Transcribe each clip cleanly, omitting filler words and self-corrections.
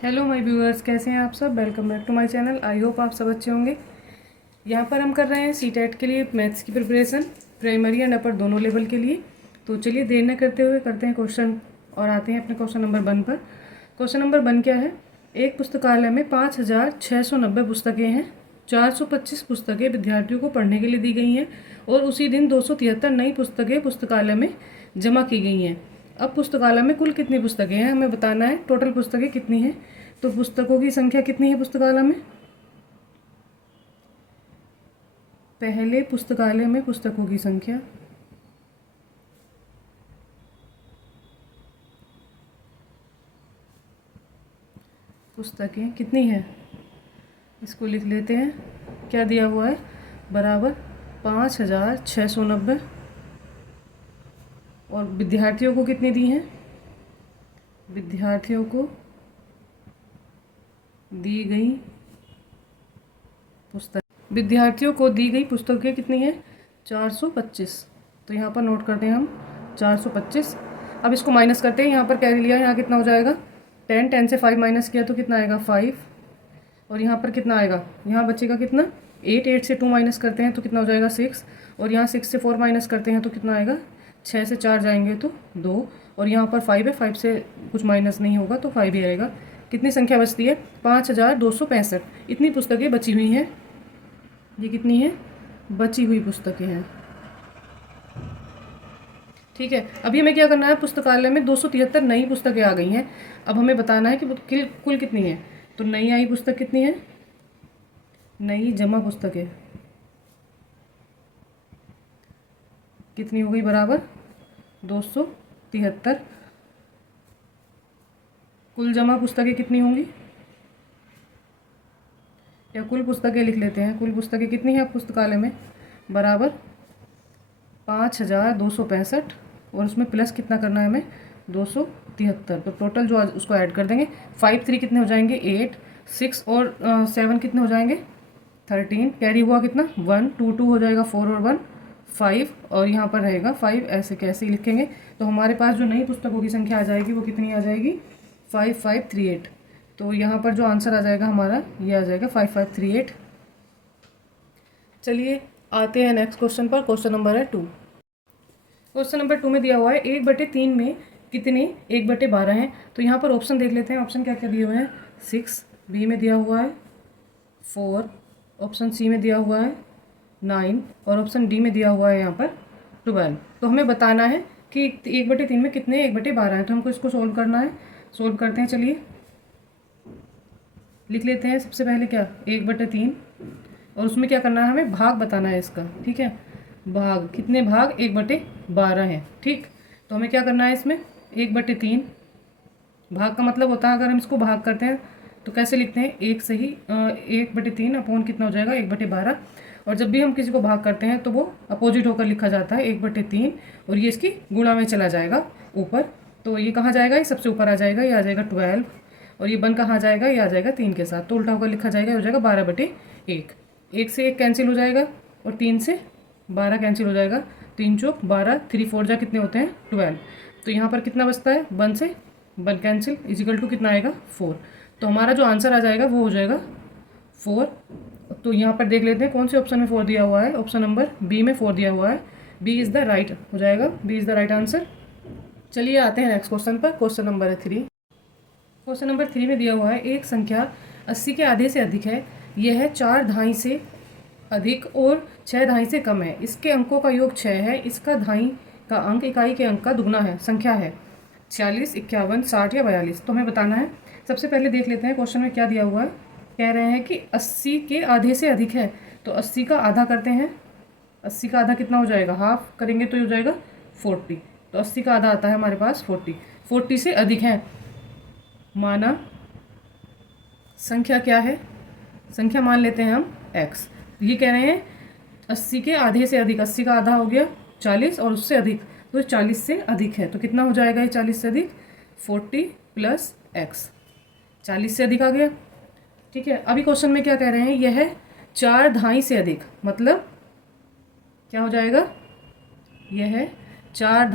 Hello my viewers, कैसे हैं आप सब। Welcome back to my channel. I hope आप सब अच्छे होंगे। यहाँ पर हम कर रहे हैं सीटेट के लिए मैथ्स की प्रिपरेशन, प्राइमरी एंड अपर दोनों लेवल के लिए। तो चलिए देर न करते हुए करते हैं क्वेश्चन और आते हैं अपने क्वेश्चन नंबर 1 पर। क्वेश्चन नंबर 1 क्या है। एक पुस्तकालय में 5,690 पुस्तकें हैं। 425 पुस्तकें विद्यार्थियों को पढ़ने के लिए दी गई हैं और उसी दिन 273 नई पुस्तकें पुस्तकालय में जमा की गई हैं। अब पुस्तकालय में कुल कितनी पुस्तकें हैं हमें बताना है। टोटल पुस्तकें कितनी हैं, तो पुस्तकों की संख्या कितनी है पुस्तकालय में। पहले पुस्तकालय में पुस्तकों की संख्या, पुस्तकें कितनी है इसको लिख लेते हैं। क्या दिया हुआ है, बराबर 5,690। और विद्यार्थियों को कितनी दी हैं, विद्यार्थियों को दी गई पुस्तक, विद्यार्थियों को दी गई पुस्तकें कितनी हैं, 425। तो यहाँ पर नोट करते हैं हम 425। अब इसको माइनस करते हैं, यहाँ पर कैरी लिया, यहाँ कितना हो जाएगा 10, 10 से 5 माइनस किया तो कितना आएगा 5। और यहाँ पर कितना आएगा, यहाँ बचेगा कितना 8, 8 से 2 माइनस करते हैं तो कितना हो जाएगा 6। और यहाँ 6 से 4 माइनस करते हैं तो कितना आएगा, 6 से 4 जाएंगे तो 2। और यहाँ पर 5 है, 5 से कुछ माइनस नहीं होगा तो 5 ही आएगा। कितनी संख्या बचती है, 5,265। इतनी पुस्तकें बची हुई हैं। ये कितनी है, बची हुई पुस्तकें हैं। ठीक है, अभी हमें क्या करना है, पुस्तकालय में 273 नई पुस्तकें आ गई हैं। अब हमें बताना है कि कुल कितनी है। तो नई आई पुस्तक कितनी है, नई जमा पुस्तकें कितनी हो गई, बराबर 273। कुल जमा पुस्तकें कितनी होंगी, या कुल पुस्तकें लिख लेते हैं। कुल पुस्तकें कितनी है पुस्तकालय में, बराबर 5,265। और उसमें प्लस कितना करना है हमें, 273। तो टोटल जो उसको ऐड कर देंगे। 5 3 कितने हो जाएंगे 8, 6 और 7 कितने हो जाएंगे 13। कैरी हुआ कितना 1, 2 2 हो जाएगा 4 और 1 5। और यहाँ पर रहेगा 5, ऐसे कैसे ही लिखेंगे। तो हमारे पास जो नई पुस्तकों की संख्या आ जाएगी वो कितनी आ जाएगी, 5538। तो यहाँ पर जो आंसर आ जाएगा हमारा ये आ जाएगा 5538। चलिए आते हैं नेक्स्ट क्वेश्चन पर। क्वेश्चन नंबर है 2। क्वेश्चन नंबर 2 में दिया हुआ है 1/3 में कितने 1/12 हैं। तो यहाँ पर ऑप्शन देख लेते हैं। ऑप्शन क्या क्या दिए हुए हैं, 6, बी में दिया हुआ है 4, ऑप्शन सी में दिया हुआ है 9 और ऑप्शन डी में दिया हुआ है यहाँ पर 12। तो हमें बताना है कि 1/3 में कितने 1/12 हैं। तो हमको इसको सोल्व करना है। सोल्व करते हैं, चलिए लिख लेते हैं। सबसे पहले क्या 1/3 और उसमें क्या करना है, हमें भाग बताना है इसका। ठीक है, भाग कितने भाग 1/12 हैं। ठीक, तो हमें क्या करना है इसमें 1/3 भाग का मतलब होता है, अगर हम इसको भाग करते हैं तो कैसे लिखते हैं, एक से ही 1/3 अपॉन कितना हो जाएगा 1/12। और जब भी हम किसी को भाग करते हैं तो वो अपोजिट होकर लिखा जाता है 1/3 और ये इसकी गुणा में चला जाएगा ऊपर। तो ये कहाँ जाएगा, ये सबसे ऊपर आ जाएगा, ये आ जाएगा 12। और ये 1 कहाँ जाएगा, ये आ जाएगा 3 के साथ, तो उल्टा होकर लिखा जाएगा, हो जाएगा 12/1। 1 से 1 कैंसिल हो जाएगा और 3 से 12 कैंसिल हो जाएगा। 3 चौक 12, 3 4 जा कितने होते हैं 12। तो यहाँ पर कितना बचता है, 1 से 1 कैंसिल, इजिकल टू कितना आएगा 4। तो हमारा जो आंसर आ जाएगा वो हो जाएगा 4। तो यहाँ पर देख लेते हैं कौन से ऑप्शन में 4 दिया हुआ है। ऑप्शन नंबर बी में 4 दिया हुआ है। बी इज़ द राइट हो जाएगा, b is the right answer. चलिए आते हैं नेक्स्ट क्वेश्चन पर। क्वेश्चन नंबर है 3। क्वेश्चन नंबर 3 में दिया हुआ है एक संख्या 80 के आधे से अधिक है। यह है 4 से अधिक और 6 से कम है। इसके अंकों का योग 6 है। इसका धाई का अंक इकाई के अंक का दुगना है। संख्या है 46, 51, 60 या 42। तो हमें बताना है। सबसे पहले देख लेते हैं क्वेश्चन में क्या दिया हुआ है। कह रहे हैं कि 80 के आधे से अधिक है, तो 80 का आधा करते हैं। 80 का आधा कितना हो जाएगा, हाफ करेंगे तो हो जाएगा 40। तो 80 का आधा आता है हमारे पास 40। 40 से अधिक है, माना संख्या क्या है, संख्या मान लेते हैं हम x। ये कह रहे हैं 80 के आधे से अधिक, 80 का आधा हो गया 40 और उससे अधिक, तो 40 से अधिक है। तो कितना हो जाएगा ये 40 से अधिक, 40 प्लस x, 40 से अधिक आ गया। ठीक है, अभी क्वेश्चन में क्या कह रहे हैं, यह है 4 से अधिक, मतलब क्या हो जाएगा, यह है 4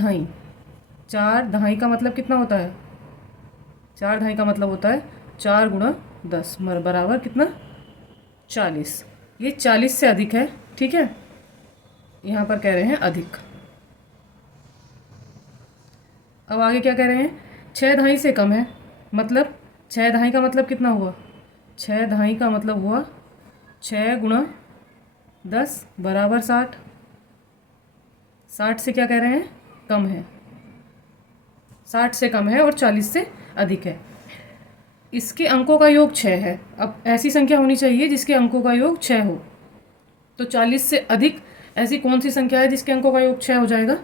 का मतलब कितना होता है, 4 का मतलब होता है 4 गुणा 10 बराबर कितना 40। ये 40 से अधिक है, ठीक है, यहाँ पर कह रहे हैं अधिक। अब आगे क्या कह रहे हैं, 6 दहाई से कम है, मतलब 6 दहाई का मतलब कितना हुआ, 6 दहाई का मतलब हुआ 6 गुणा 10 बराबर 60। 60 से क्या कह रहे हैं, कम है, 60 से कम है और 40 से अधिक है। इसके अंकों का योग 6 है। अब ऐसी संख्या होनी चाहिए जिसके अंकों का योग 6 हो। तो 40 से अधिक ऐसी कौन सी संख्या है जिसके अंकों का योग 6 हो जाएगा,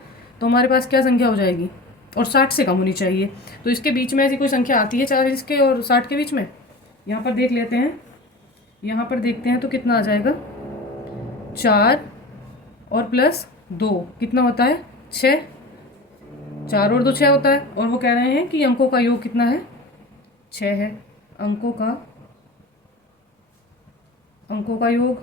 तो हमारे पास क्या संख्या हो जाएगी, और 60 से कम होनी चाहिए। तो इसके बीच में ऐसी कोई संख्या आती है 40 के और 60 के बीच में, यहाँ पर देख लेते हैं, यहाँ पर देखते हैं तो कितना आ जाएगा, 4 और प्लस 2 कितना होता है 6, 4 और 2 6 होता है। और वो कह रहे हैं कि अंकों का योग कितना है, 6 है। अंकों का योग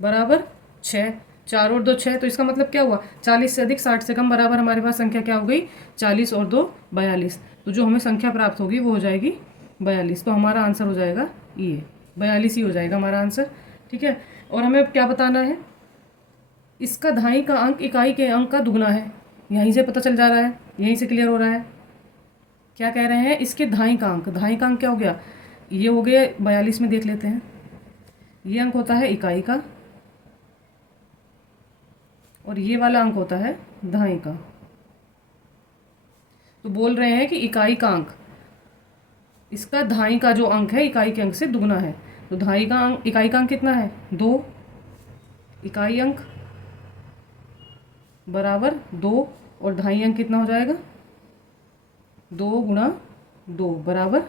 बराबर 6, 4 और 2 6। तो इसका मतलब क्या हुआ, 40 से अधिक 60 से कम बराबर हमारे पास संख्या क्या हो गई, 40 और 2 42। तो जो हमें संख्या प्राप्त होगी वो हो जाएगी 42। तो हमारा आंसर हो जाएगा ये 42 ही हो जाएगा हमारा आंसर, ठीक है। और हमें क्या बताना है, इसका दहाई का अंक इकाई के अंक का दुगना है, यहीं से पता चल जा रहा है, यहीं से क्लियर हो रहा है। क्या कह रहे हैं, इसके दहाई का अंक क्या हो गया, ये हो गया 42 में देख लेते हैं, ये अंक होता है इकाई का और ये वाला अंक होता है दहाई का। तो बोल रहे हैं कि इकाई का अंक, इसका दहाई का जो अंक है इकाई के अंक से दुगना है। तो दहाई का अंक, इकाई का अंक कितना है 2, इकाई अंक बराबर 2 और दहाई अंक कितना हो जाएगा 2 गुणा 2 बराबर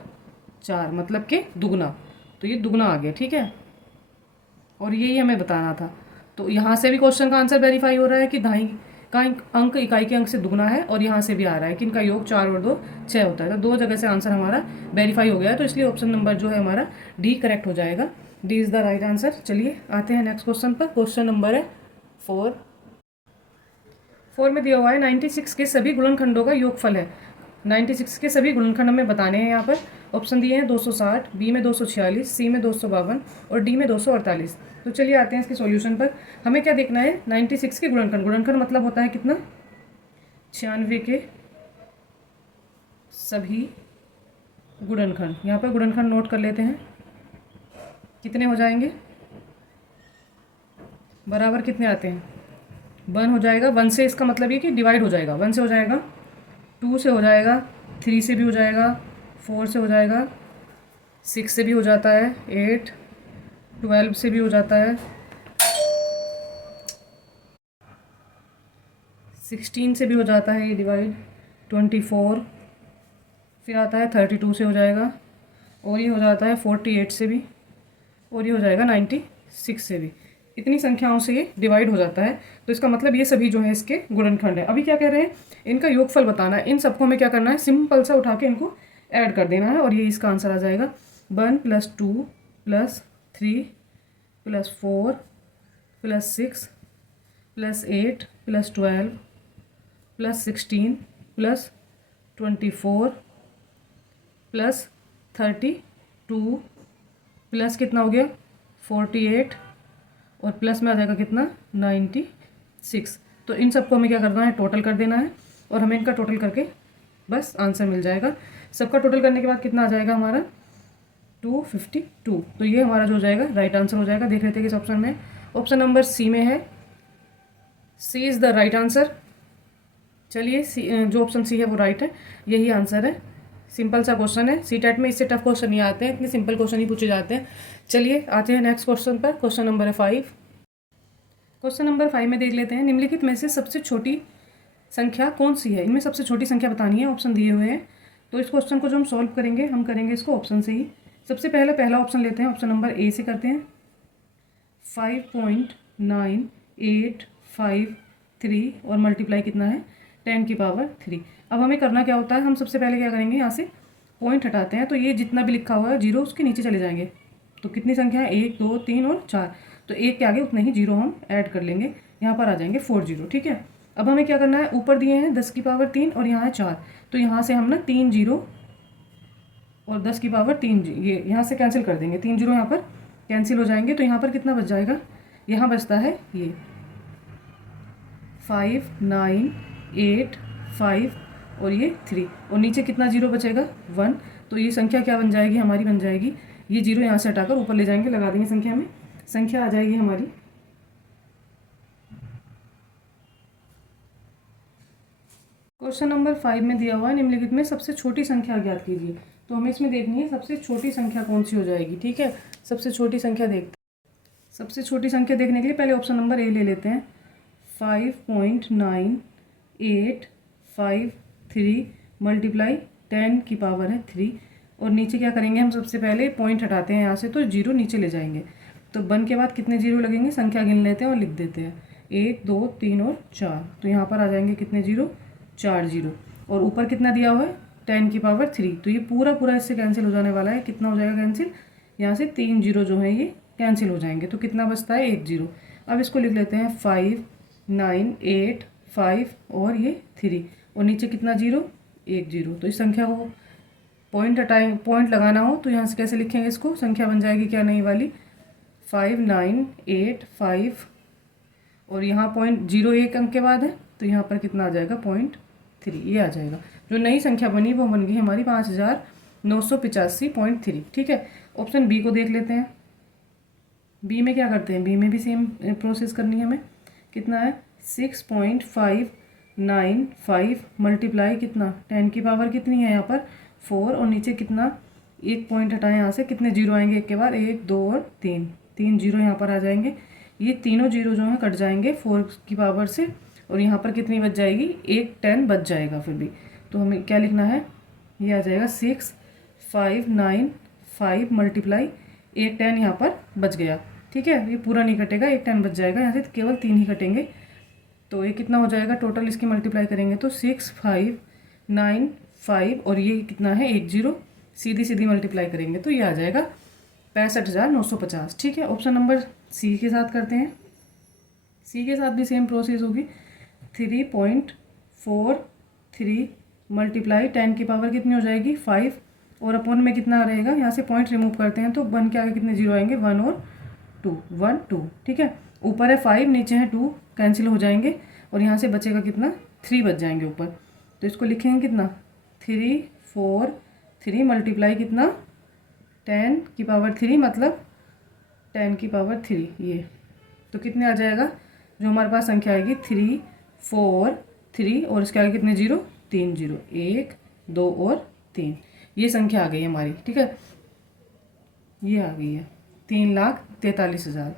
4, मतलब कि दुगना। तो ये दुगना आ गया, ठीक है, और यही हमें बताना था। तो यहाँ से भी क्वेश्चन का आंसर वेरीफाई हो रहा है कि दहाई का अंक इकाई के अंक से दुगना है, और यहाँ से भी आ रहा है कि इनका योग 4 और 2 6 होता है। तो 2 जगह से आंसर हमारा वेरीफाई हो गया है, तो इसलिए ऑप्शन नंबर जो है हमारा डी करेक्ट हो जाएगा। D is the right answer. चलिए आते हैं नेक्स्ट क्वेश्चन पर। क्वेश्चन नंबर है 4 में दिया हुआ है 96 के सभी गुणनखंडों का योगफल है। 96 के सभी गुणनखंड हमें बताने हैं। यहाँ पर ऑप्शन दिए हैं 260, बी में 246, सी में 252 और डी में 248। तो चलिए आते हैं इसके सॉल्यूशन पर। हमें क्या देखना है, 96 के गुणनखंड मतलब होता है कितना, 96 के सभी गुणनखंड। यहाँ पर गुणनखंड नोट कर लेते हैं, कितने हो जाएंगे, बराबर कितने आते हैं, 1 हो जाएगा। 1 से इसका मतलब ये कि डिवाइड हो जाएगा, 1 से हो जाएगा, 2 से हो जाएगा, 3 से भी हो जाएगा, 4 से हो जाएगा, 6 से भी हो जाता है, 8, 12 से भी हो जाता है, 16 से भी हो जाता है ये डिवाइड, 24 फिर आता है, 32 से हो जाएगा, और ये हो जाता है 48 से भी, और ये हो जाएगा 96 से भी। इतनी संख्याओं से ये डिवाइड हो जाता है। तो इसका मतलब ये सभी जो है इसके गुणनखंड है। अभी क्या कह रहे हैं, इनका योगफल बताना है। इन सबको हमें क्या करना है, सिंपल सा उठा के इनको ऐड कर देना है, और ये इसका आंसर आ जाएगा 1 + 2 + 3 + 4 + 6 + 8 + 12 + 16 + 24 + 32 प्लस कितना हो गया 48 और प्लस में आ जाएगा कितना 96। तो इन सबको हमें क्या करना है, टोटल कर देना है, और हमें इनका टोटल करके बस आंसर मिल जाएगा। सबका टोटल करने के बाद कितना आ जाएगा हमारा 252। तो ये हमारा जो हो जाएगा राइट आंसर हो जाएगा। देख लेते हैं किस ऑप्शन में, ऑप्शन नंबर सी में है, सी इज़ द राइट आंसर। चलिए जो ऑप्शन सी है वो राइट है, यही आंसर है। सिंपल सा क्वेश्चन है, सीटेट में इससे टफ क्वेश्चन नहीं आते हैं, इतने सिंपल क्वेश्चन ही पूछे जाते हैं। चलिए आते हैं नेक्स्ट क्वेश्चन पर। क्वेश्चन नंबर है 5। क्वेश्चन नंबर 5 में देख लेते हैं, निम्नलिखित में से सबसे छोटी संख्या कौन सी है। इनमें सबसे छोटी संख्या बतानी है, ऑप्शन दिए हुए हैं। तो इस क्वेश्चन को जो हम सॉल्व करेंगे, हम करेंगे इसको ऑप्शन से ही। सबसे पहला ऑप्शन लेते हैं, ऑप्शन नंबर ए से करते हैं। 5.9853 और मल्टीप्लाई कितना है 10⁻3। अब हमें करना क्या होता है, हम सबसे पहले क्या करेंगे, यहाँ से पॉइंट हटाते हैं, तो ये जितना भी लिखा हुआ है जीरो उसके नीचे चले जाएंगे। तो कितनी संख्या है 1 2 3 और 4, तो 1 के आगे उतने ही जीरो हम ऐड कर लेंगे, यहाँ पर आ जाएंगे 40, ठीक है। अब हमें क्या करना है, ऊपर दिए हैं 10⁻3 और यहाँ है 4, तो यहाँ से हम ना 3 जीरो और 10 की पावर 3, ये यहाँ से कैंसिल कर देंगे, 3 जीरो यहाँ पर कैंसिल हो जाएंगे। तो यहाँ पर कितना बच जाएगा, यहाँ बचता है ये 5 9 8 5 और ये 3, और नीचे कितना जीरो बचेगा 1। तो ये संख्या क्या बन जाएगी हमारी, बन जाएगी, ये जीरो यहाँ से हटाकर ऊपर ले जाएंगे, लगा देंगे संख्या में, संख्या आ जाएगी हमारी क्वेश्चन नंबर 5 में दिया हुआ है निम्नलिखित में सबसे छोटी संख्या ज्ञात कीजिए। तो हमें इसमें देखनी है सबसे छोटी संख्या कौन सी हो जाएगी। ठीक है, सबसे छोटी संख्या देखते हैं। सबसे छोटी संख्या देखने के लिए पहले ऑप्शन नंबर ए ले लेते हैं। 5.9853 मल्टीप्लाई 10 की पावर है 3, और नीचे क्या करेंगे हम, सबसे पहले पॉइंट हटाते हैं यहाँ से, तो जीरो नीचे ले जाएंगे। तो 1 के बाद कितने जीरो लगेंगे, संख्या गिन लेते हैं और लिख देते हैं 1 2 3 और 4। तो यहाँ पर आ जाएंगे कितने जीरो, 4 जीरो, और ऊपर कितना दिया हुआ है 10 की पावर 3। तो ये पूरा पूरा इससे कैंसिल हो जाने वाला है। कितना हो जाएगा कैंसिल, यहाँ से 3 जीरो जो है ये कैंसिल हो जाएंगे। तो कितना बचता है 1 जीरो। अब इसको लिख लेते हैं 5 9 8 5 और ये 3, और नीचे कितना जीरो, 1 जीरो। तो इस संख्या को पॉइंट हटाएंगे, पॉइंट लगाना हो तो यहाँ से कैसे लिखेंगे इसको, संख्या बन जाएगी क्या नई वाली 5 9 8 5, और यहाँ पॉइंट जीरो 1 अंक के बाद है, तो यहाँ पर कितना आ जाएगा 0.3, ये आ जाएगा। जो नई संख्या बनी वो बन गई हमारी 5985.3। ठीक है, ऑप्शन बी को देख लेते हैं। बी में क्या करते हैं, बी में भी सेम प्रोसेस करनी है हमें। कितना है 6.595 मल्टीप्लाई कितना 10 की पावर कितनी है यहाँ पर 4, और नीचे कितना, एक पॉइंट हटाएं यहाँ से, कितने जीरो आएंगे एक के बाद, 1 2 और 3, 3 जीरो यहाँ पर आ जाएंगे। ये तीनों जीरो जो है कट जाएंगे 4 की पावर से, और यहाँ पर कितनी बच जाएगी, एक 10 बच जाएगा फिर भी। तो हमें क्या लिखना है, ये आ जाएगा 6595 मल्टीप्लाई, एक 10 यहाँ पर बच गया। ठीक है, ये पूरा नहीं कटेगा, एक 10 बच जाएगा, यहाँ से केवल 3 ही कटेंगे। तो ये कितना हो जाएगा टोटल, इसकी मल्टीप्लाई करेंगे तो 6595, और ये कितना है 1 जीरो, सीधी सीधी मल्टीप्लाई करेंगे तो ये आ जाएगा 65,950। ठीक है, ऑप्शन नंबर सी के साथ करते हैं। सी के साथ भी सेम प्रोसेस होगी। 3.43 मल्टीप्लाई 10 की पावर कितनी हो जाएगी 5, और अपॉन में कितना रहेगा, यहाँ से पॉइंट रिमूव करते हैं तो 1 के आगे कितने जीरो आएंगे 1 और 2, 1 2। ठीक है, ऊपर है 5 नीचे है 2, कैंसिल हो जाएंगे, और यहाँ से बचेगा कितना 3 बच जाएंगे ऊपर। तो इसको लिखेंगे कितना 3 4 3 मल्टीप्लाई कितना 10 की पावर 3, मतलब 10 की पावर 3 ये। तो कितने आ जाएगा, जो हमारे पास संख्या आएगी 3 4 3, और इसके आगे कितने जीरो 3 जीरो, 1 2 और 3, ये संख्या आ गई हमारी। ठीक है, ये आ गई है 3,43,000।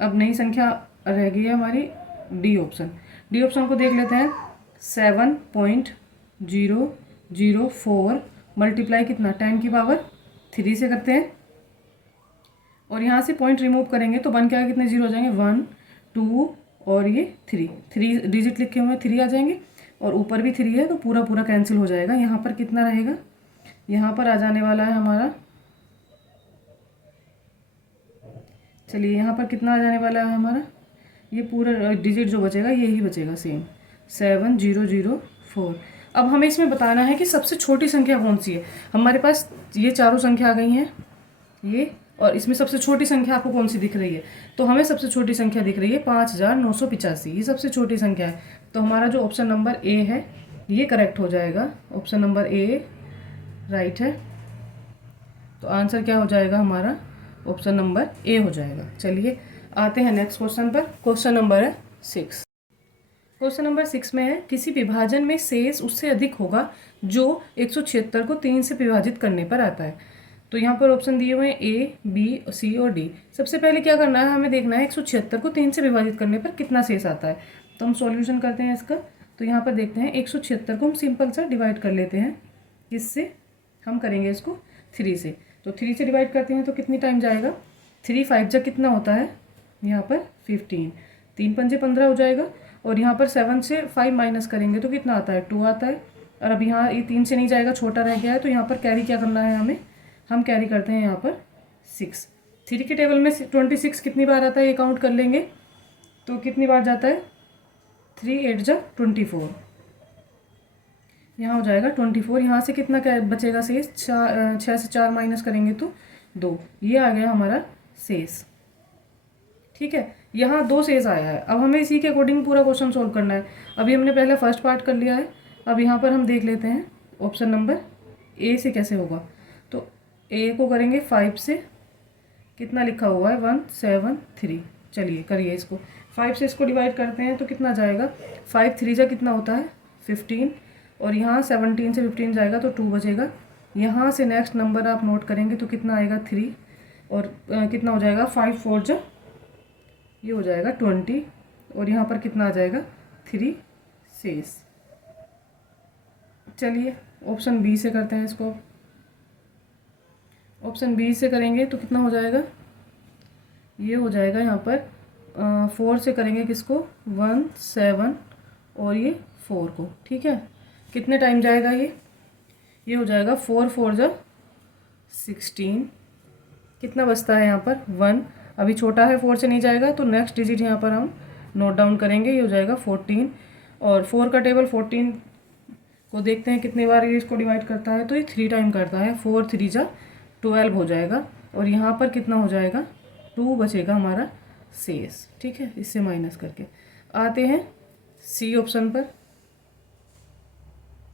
अब नई संख्या रह गई है हमारी डी ऑप्शन। डी ऑप्शन को देख लेते हैं। 7.004 मल्टीप्लाई कितना 10 की पावर 3 से करते हैं, और यहाँ से पॉइंट रिमूव करेंगे तो 1 के आगे कितने जीरो हो जाएंगे 1 2 और ये 3, 3 डिजिट लिखे हुए हैं 3 आ जाएंगे, और ऊपर भी 3 है तो पूरा पूरा कैंसिल हो जाएगा। यहाँ पर कितना रहेगा, यहाँ पर आ जाने वाला है हमारा, चलिए यहाँ पर कितना आ जाने वाला है हमारा, ये पूरा डिजिट जो बचेगा यही बचेगा सेम 7004। अब हमें इसमें बताना है कि सबसे छोटी संख्या कौन सी है। हमारे पास ये चारों संख्या आ गई हैं ये, और इसमें सबसे छोटी संख्या आपको कौन सी दिख रही है, तो हमें सबसे छोटी संख्या दिख रही है 5985, ये सबसे छोटी संख्या है। तो हमारा जो ऑप्शन नंबर ए है ये करेक्ट हो जाएगा, ऑप्शन नंबर ए राइट है। तो आंसर क्या हो जाएगा हमारा, ऑप्शन नंबर ए हो जाएगा। चलिए आते हैं नेक्स्ट क्वेश्चन पर। क्वेश्चन नंबर है 6। क्वेश्चन नंबर 6 में है किसी विभाजन में शेष उससे अधिक होगा जो 176 को 3 से विभाजित करने पर आता है। तो यहाँ पर ऑप्शन दिए हुए हैं ए बी सी और डी। सबसे पहले क्या करना है, हमें देखना है 176 को 3 से विभाजित करने पर कितना शेष आता है। तो हम सॉल्यूशन करते हैं इसका। तो यहाँ पर देखते हैं 176 को हम सिंपल सा डिवाइड कर लेते हैं, किससे, हम करेंगे इसको 3 से। तो 3 से डिवाइड करते हैं तो कितनी टाइम जाएगा, 3 5 जा कितना होता है यहाँ पर 15, 3 पंजे 15 हो जाएगा, और यहाँ पर 7 से 5 माइनस करेंगे तो कितना आता है 2 आता है। और अब यहाँ ये 3 से नहीं जाएगा, छोटा रह गया है, तो यहाँ पर कैरी क्या करना है हमें, हम कैरी करते हैं यहाँ पर 6। 3 के टेबल में 26 कितनी बार आता है ये काउंट कर लेंगे, तो कितनी बार जाता है 3 8 जा 24, यहाँ हो जाएगा 24। यहाँ से कितना क्या बचेगा शेष, 6 से 4 माइनस करेंगे तो 2। ये आ गया हमारा शेष। ठीक है, यहाँ 2 शेष आया है। अब हमें इसी के अकॉर्डिंग पूरा क्वेश्चन सोल्व करना है। अभी हमने पहले फर्स्ट पार्ट कर लिया है। अब यहाँ पर हम देख लेते हैं ऑप्शन नंबर ए से कैसे होगा। तो ए को करेंगे 5 से, कितना लिखा हुआ है 173। चलिए करिए इसको, 5 से इसको डिवाइड करते हैं तो कितना जाएगा, 5 3 जा कितना होता है 15, और यहाँ 17 से 15 जाएगा तो 2 बचेगा। यहाँ से नेक्स्ट नंबर आप नोट करेंगे तो कितना आएगा 3, और कितना हो जाएगा 5 4 जा, ये हो जाएगा 20, और यहाँ पर कितना आ जाएगा 3 शेष। चलिए ऑप्शन बी से करते हैं इसको। ऑप्शन बी से करेंगे तो कितना हो जाएगा, ये हो जाएगा यहाँ पर 4 से करेंगे किसको 1 7 और ये 4 को। ठीक है, कितने टाइम जाएगा ये हो जाएगा 4 4 जा 16। कितना बचता है यहाँ पर 1, अभी छोटा है 4 से नहीं जाएगा तो नेक्स्ट डिजिट यहाँ पर हम नोट डाउन करेंगे, ये हो जाएगा 14। और 4 का टेबल 14 को देखते हैं कितने बार ये इसको डिवाइड करता है, तो ये 3 टाइम करता है। 4 3 जा 12 हो जाएगा, और यहाँ पर कितना हो जाएगा 2 बचेगा हमारा शेष। ठीक है, इससे माइनस करके आते हैं सी ऑप्शन पर।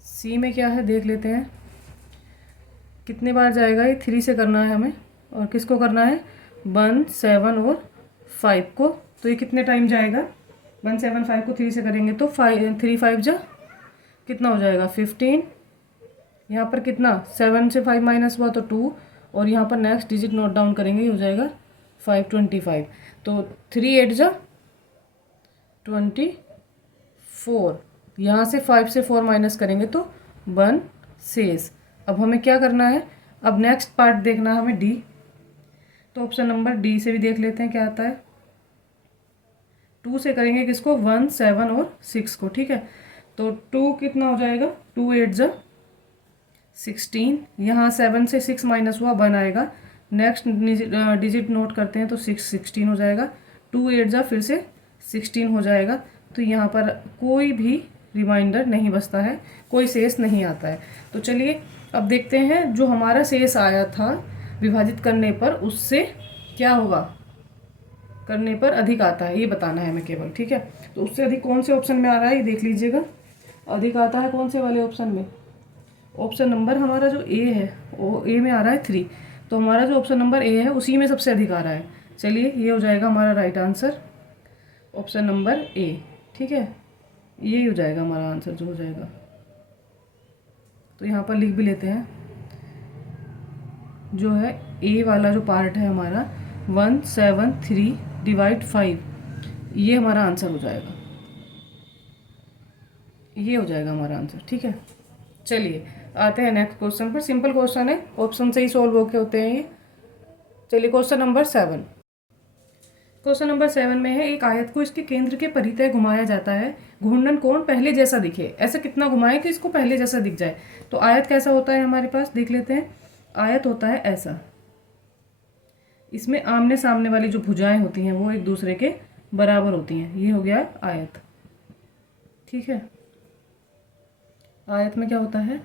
सी में क्या है देख लेते हैं, कितने बार जाएगा ये 3 से करना है हमें, और किसको करना है 1 7 और 5 को। तो ये कितने टाइम जाएगा, 1 7 5 को 3 से करेंगे तो 3 5 जा कितना हो जाएगा 15। यहाँ पर कितना 7 से 5 माइनस हुआ तो 2, और यहाँ पर नेक्स्ट डिजिट नोट डाउन करेंगे, ये हो जाएगा 525। तो 3 8 जा 24, यहाँ से 5 से 4 माइनस करेंगे तो 1 शेष। अब हमें क्या करना है, अब नेक्स्ट पार्ट देखना है हमें डी। तो ऑप्शन नंबर डी से भी देख लेते हैं क्या आता है। 2 से करेंगे किसको 1 7 और 6 को। ठीक है, तो 2 कितना हो जाएगा 2 8 जा 16, यहाँ 7 से 6 माइनस हुआ 1 आएगा। नेक्स्ट डिजिट नोट करते हैं तो 6 16 हो जाएगा। 2 8 जा फिर से 16 हो जाएगा। तो यहाँ पर कोई भी रिमाइंडर नहीं बचता है, कोई शेष नहीं आता है। तो चलिए अब देखते हैं जो हमारा शेष आया था विभाजित करने पर, उससे क्या होगा, करने पर अधिक आता है ये बताना है हमें केवल। ठीक है, तो उससे अधिक कौन से ऑप्शन में आ रहा है ये देख लीजिएगा। अधिक आता है कौन से वाले ऑप्शन में, ऑप्शन नंबर हमारा जो ए है वो ए में आ रहा है 3, तो हमारा जो ऑप्शन नंबर ए है उसी में सबसे अधिक आ रहा है। चलिए ये हो जाएगा हमारा right answer, option number A. ठीक है, यही हो जाएगा हमारा आंसर जो हो जाएगा। तो यहाँ पर लिख भी लेते हैं, जो है ए वाला जो पार्ट है हमारा 1 7 3 डिवाइड 5, ये हमारा आंसर हो जाएगा, ये हो जाएगा हमारा आंसर। ठीक है, चलिए आते हैं नेक्स्ट क्वेश्चन पर। सिंपल क्वेश्चन है, ऑप्शन से ही सॉल्व होके होते हैं ये। चलिए क्वेश्चन नंबर 7। क्वेश्चन नंबर 7 में है, एक आयत को इसके केंद्र के परितः घुमाया जाता है, घूर्णन कोण पहले जैसा दिखे। ऐसा कितना घुमाए कि इसको पहले जैसा दिख जाए। तो आयत कैसा होता है हमारे पास देख लेते हैं। आयत होता है ऐसा, इसमें आमने सामने वाली जो भुजाएं होती हैं वो एक दूसरे के बराबर होती हैं। ये हो गया आयत। ठीक है, आयत में क्या होता है,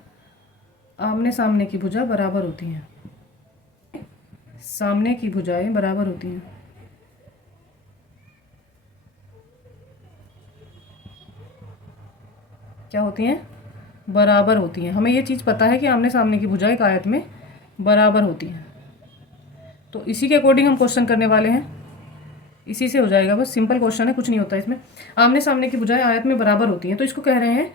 आमने सामने की भुजा बराबर होती हैं, सामने की भुजाएं बराबर होती हैं। क्या होती हैं, बराबर होती हैं। हमें ये चीज़ पता है कि आमने सामने की भुजाएं एक आयत में बराबर होती हैं। तो इसी के अकॉर्डिंग हम क्वेश्चन करने वाले हैं, इसी से हो जाएगा। बस सिंपल क्वेश्चन है, कुछ नहीं होता इसमें। आमने सामने की भुजाएं आयत में बराबर होती हैं, तो इसको कह रहे हैं,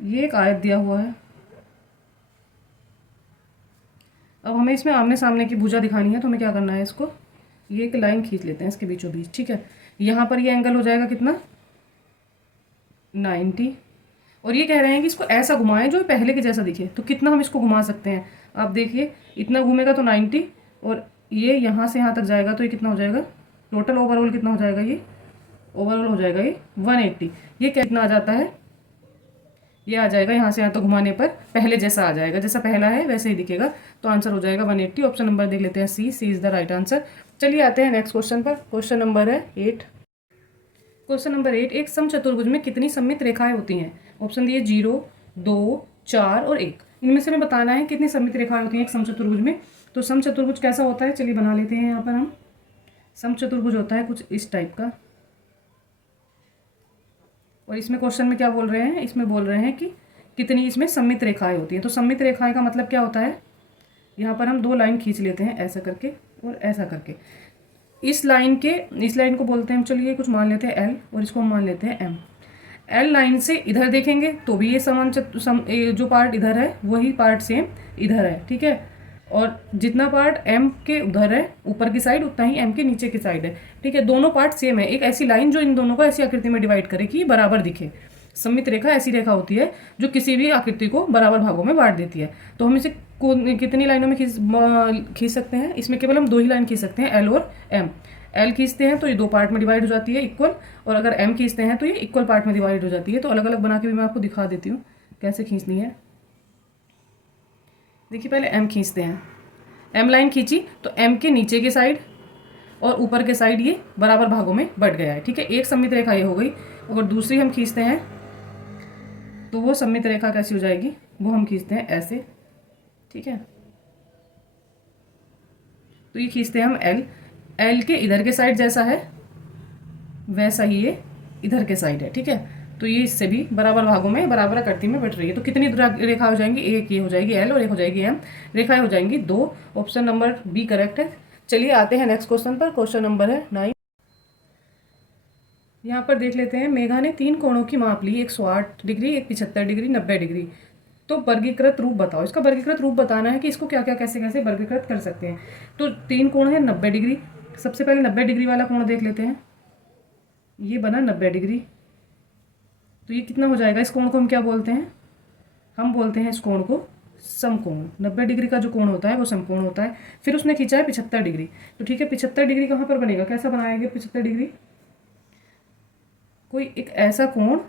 ये एक आयत दिया हुआ है। अब हमें इसमें आमने सामने की भुजा दिखानी है, तो हमें क्या करना है, इसको ये एक लाइन खींच लेते हैं इसके बीचों बीच। ठीक है, यहाँ पर ये एंगल हो जाएगा कितना 90, और ये कह रहे हैं कि इसको ऐसा घुमाएं जो पहले के जैसा दिखे। तो कितना हम इसको घुमा सकते हैं, आप देखिए इतना घूमेगा तो 90, और ये यहाँ से यहाँ तक जाएगा तो ये कितना हो जाएगा, टोटल ओवरऑल कितना हो जाएगा, ये ओवरऑल हो जाएगा ये 180। ये कितना आ जाता है, ये आ जाएगा यहाँ से यहाँ तक घुमाने पर पहले जैसा आ जाएगा, जैसा पहला है वैसे ही दिखेगा। तो आंसर हो जाएगा 180। ऑप्शन नंबर देख लेते हैं सी इज द राइट आंसर। चलिए आते हैं नेक्स्ट क्वेश्चन पर। क्वेश्चन नंबर है 8। क्वेश्चन नंबर 8, एक समचतुर्भुज में कितनी सममित रेखाएं होती हैं। ऑप्शन दिए 0, 2, 4 और 1। इनमें से हमें बताना है कितनी सममित रेखाएं होती हैं एक समचतुर्भुज में। तो समचतुर्भुज कैसा होता है, चलिए बना लेते हैं। यहाँ पर हम समचतुर्भुज होता है कुछ इस टाइप का। और इसमें क्वेश्चन में क्या बोल रहे हैं, इसमें बोल रहे हैं कि कितनी इसमें सममित रेखाएं होती हैं। तो सममित रेखाएं का मतलब क्या होता है, यहाँ पर हम 2 लाइन खींच लेते हैं ऐसा करके और ऐसा करके। इस लाइन को बोलते हैं हम, चलिए कुछ मान लेते हैं एल और इसको हम मान लेते हैं एम। एल लाइन से इधर देखेंगे तो भी ये जो पार्ट इधर है वही पार्ट सेम इधर है, ठीक है। और जितना पार्ट एम के उधर है ऊपर की साइड उतना ही एम के नीचे की साइड है, ठीक है। दोनों पार्ट सेम है। एक ऐसी लाइन जो इन दोनों को ऐसी आकृति में डिवाइड करे कि बराबर दिखे। सममित रेखा ऐसी रेखा होती है जो किसी भी आकृति को बराबर भागों में बांट देती है। तो हम इसे कितनी लाइनों में खींच सकते हैं, इसमें केवल हम 2 ही लाइन खींच सकते हैं, एल और एम। एल खींचते हैं तो ये 2 पार्ट में डिवाइड हो जाती है इक्वल, और अगर एम खींचते हैं तो ये इक्वल पार्ट में डिवाइड हो जाती है। तो अलग अलग बना के भी मैं आपको दिखा देती हूँ कैसे खींचनी है। देखिए पहले एम खींचते हैं, एम लाइन खींची तो एम के नीचे की साइड और ऊपर के साइड ये बराबर भागों में बट गया है, ठीक है। एक सममित रेखा ये हो गई। अगर दूसरी हम खींचते हैं तो वो सममित रेखा कैसी हो जाएगी, वो हम खींचते हैं ऐसे, ठीक है। तो ये खींचते हैं हम एल। एल के इधर के साइड जैसा है वैसा ही ये इधर के साइड है, ठीक है। तो ये इससे भी बराबर भागों में बराबर आकृति में बट रही है। तो कितनी रेखा हो जाएंगी, एक ये हो जाएगी एल और एक हो जाएगी एम। रेखाएं हो जाएंगी 2। ऑप्शन नंबर बी करेक्ट है। चलिए आते हैं नेक्स्ट क्वेश्चन पर। क्वेश्चन नंबर है 9। यहाँ पर देख लेते हैं, मेघा ने 3 कोणों की माप ली, 108 डिग्री, एक 75 डिग्री, 90 डिग्री। तो वर्गीकृत रूप बताओ। इसका वर्गीकृत रूप बताना है कि इसको क्या क्या कैसे कैसे वर्गीकृत कर सकते हैं। तो 3 कोण है 90 डिग्री। सबसे पहले 90 डिग्री वाला कोण देख लेते हैं। ये बना 90 डिग्री। तो ये कितना हो जाएगा, इस कोण को हम क्या बोलते हैं, हम बोलते हैं इस कोण को समकोण। 90 डिग्री का जो कोण होता है वो समकोण होता है। फिर उसने खींचा है 75 डिग्री। तो ठीक है, 75 डिग्री कहाँ पर बनेगा, कैसा बनाएंगे 75 डिग्री, कोई एक ऐसा कोण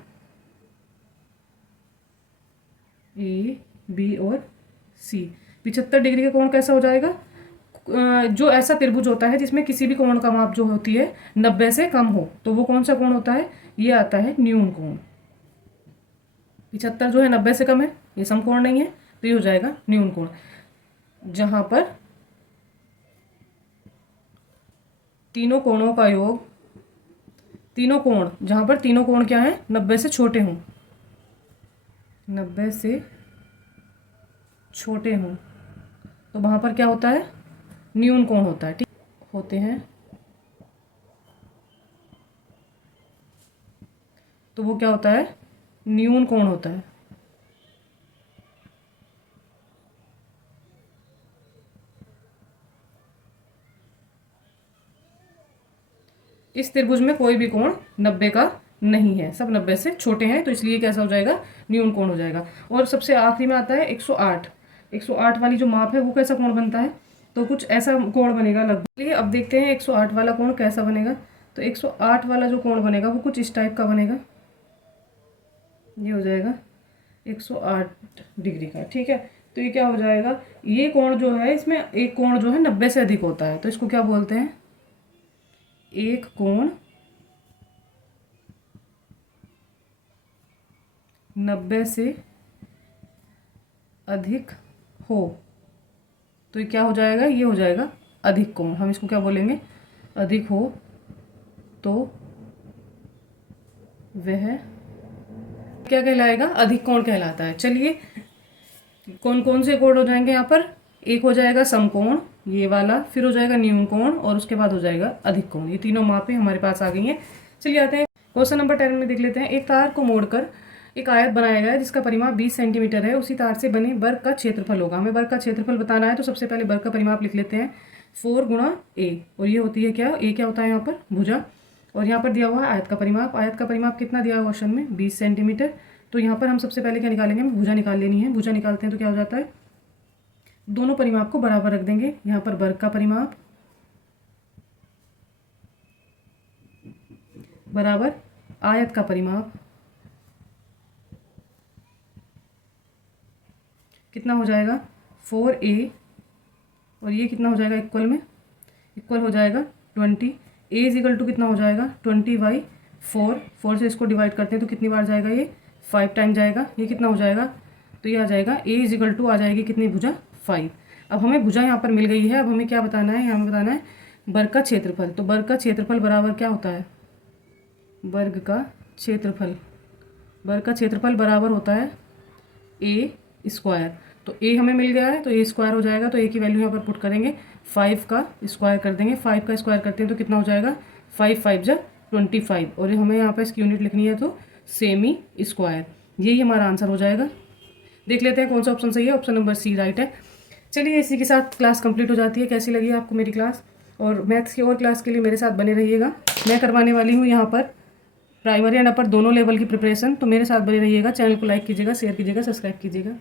ए बी और सी। 75 डिग्री का कोण कैसा हो जाएगा, जो ऐसा त्रिभुज होता है जिसमें किसी भी कोण का माप जो होती है 90 से कम हो, तो वो कौन सा कोण होता है, ये आता है न्यून कोण। 75 जो है 90 से कम है, ये समकोण नहीं है, तो ये हो जाएगा न्यून कोण। जहां पर तीनों कोणों का योग, तीनों कोण, जहां पर तीनों कोण क्या है 90 से छोटे हों, 90 से छोटे हों, तो वहां पर क्या होता है, न्यून कोण होता है, ठीक होते हैं। तो वो क्या होता है, न्यून कोण होता है। इस त्रिभुज में कोई भी कोण 90 का नहीं है, सब 90 से छोटे हैं, तो इसलिए कैसा हो जाएगा, न्यून कोण हो जाएगा। और सबसे आखिरी में आता है 108। 108 वाली जो माप है वो कैसा कोण बनता है, तो कुछ ऐसा कोण बनेगा लगभग। चलिए अब देखते हैं 108 वाला कोण कैसा बनेगा। तो 108 वाला जो कोण बनेगा वो कुछ इस टाइप का बनेगा, ये हो जाएगा 108 डिग्री का, ठीक है। तो ये क्या हो जाएगा, ये कोण जो है, इसमें एक कोण जो है 90 से अधिक होता है, तो इसको क्या बोलते हैं, एक कोण 90 से अधिक हो, तो ये क्या हो जाएगा, ये हो जाएगा अधिक कोण। हम इसको क्या बोलेंगे, अधिक हो तो वह क्या कहलाएगा, अधिक कोण कहलाता है। चलिए कौन कौन से कोण हो जाएंगे यहाँ पर, एक हो जाएगा समकोण ये वाला, फिर हो जाएगा न्यून कोण, और उसके बाद हो जाएगा अधिक कोण। ये तीनों मापें हमारे पास आ गई हैं। चलिए आते हैं क्वेश्चन नंबर 10 में देख लेते हैं। एक तार को मोड़कर एक आयत बनाया गया है जिसका परिमाप 20 सेंटीमीटर है। उसी तार से बने वर्ग का क्षेत्रफल होगा। हमें वर्ग का क्षेत्रफल बताना है, तो सबसे पहले वर्ग का परिमाप लिख लेते हैं 4 गुणा ए, और ये होती है क्या, ए क्या होता है यहाँ पर, भुजा। और यहाँ पर दिया हुआ है आयत का परिमाप। आयत का परिमाप कितना दिया हुआ क्वेश्चन में, 20 सेंटीमीटर। तो यहाँ पर हम सबसे पहले क्या निकालेंगे, हमें भुजा निकाल लेनी है। भुजा निकालते हैं तो क्या हो जाता है, दोनों परिमाप को बराबर रख देंगे। यहाँ पर वर्ग का परिमाप बराबर आयत का परिमाप, कितना हो जाएगा 4a, और ये कितना हो जाएगा इक्वल में, इक्वल हो जाएगा 20। a इज इक्वल टू कितना हो जाएगा 20/4। 4 से इसको डिवाइड करते हैं तो कितनी बार जाएगा ये 5 टाइम जाएगा, ये कितना हो जाएगा, तो ये आ जाएगा a इज इक्वल टू आ जाएगी कितनी भुजा 5। अब हमें भुजा यहाँ पर मिल गई है। अब हमें क्या बताना है, हमें बताना है वर्ग का क्षेत्रफल। तो वर्ग का क्षेत्रफल बराबर क्या होता है, वर्ग का क्षेत्रफल, वर्ग का क्षेत्रफल बराबर होता है a स्क्वायर। तो a हमें मिल गया है तो a स्क्वायर हो जाएगा। तो a की वैल्यू यहाँ पर पुट करेंगे, 5 का स्क्वायर कर देंगे। 5 का स्क्वायर करते हैं तो कितना हो जाएगा, 5 5 जा 25। और हमें यहाँ पर इसकी यूनिट लिखनी है तो सेमी स्क्वायर। यही हमारा आंसर हो जाएगा। देख लेते हैं कौन सा ऑप्शन सही है। ऑप्शन नंबर सी राइट है। चलिए इसी के साथ क्लास कंप्लीट हो जाती है। कैसी लगी आपको मेरी क्लास, और मैथ्स की और क्लास के लिए मेरे साथ बने रहिएगा। मैं करवाने वाली हूँ यहाँ पर प्राइमरी एंड अपर दोनों लेवल की प्रिपरेशन, तो मेरे साथ बने रहिएगा। चैनल को लाइक कीजिएगा, शेयर कीजिएगा, सब्सक्राइब कीजिएगा।